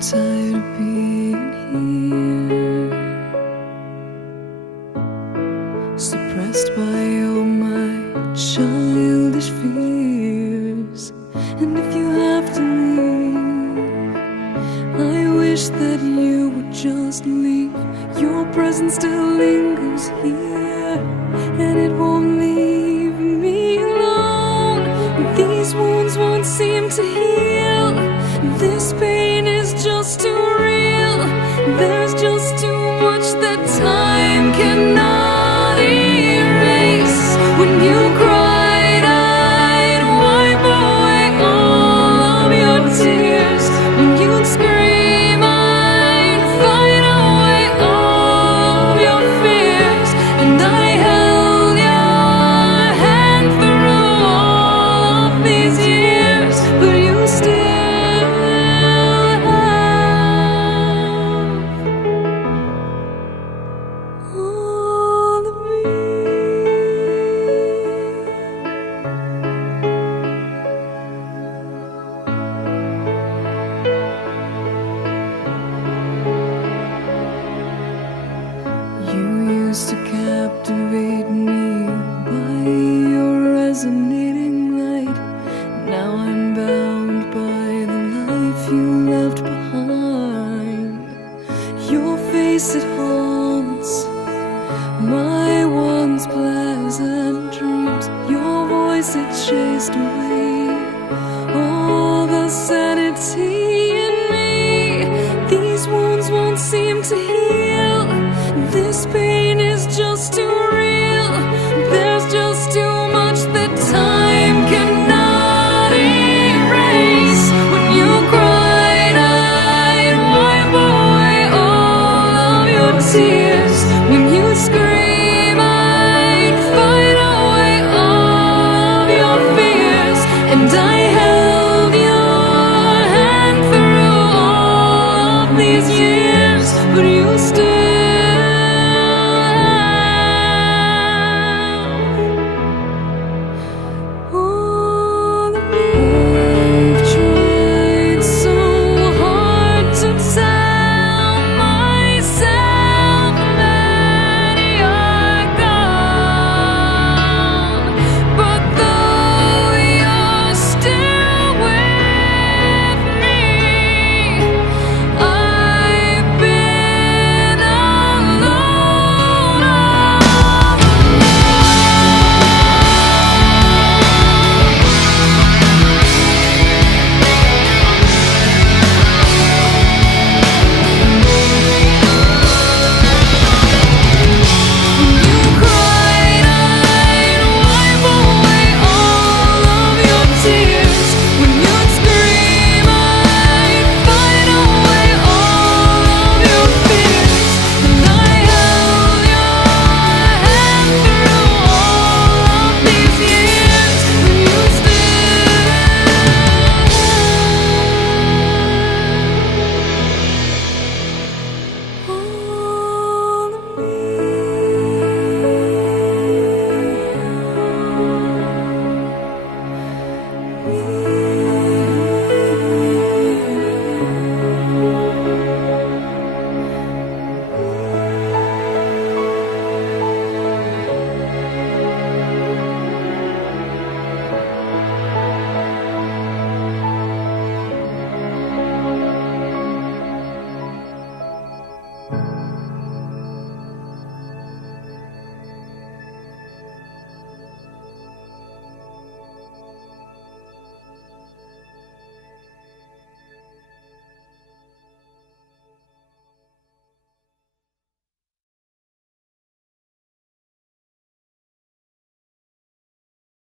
tired of being here, suppressed by all my childish fears. And if you have to leave, I wish that you would just leave. Your presence still lingers here, and it won't leave me alone. These wounds won't seem to heal. This pain is just too real. There's just too much that time cannot erase. When you cried, I'd wipe away all of your tears. When you'd scream, I'd fight away all of your fears. And I held your hand through all of these years, but you still all of me. You used to captivate me by your resonating light. Now I'm bound by the life you left behind. Your face, it haunts my once pleasant dreams. Your voice, it chased away all the sanity in me. These wounds won't seem to heal. This pain is just too real. There's just too much that time cannot erase. When you cried, I'd wipe away all of your tears. When you scream, I'd fight away all of your fears. And I held your hand through all of these years, but you still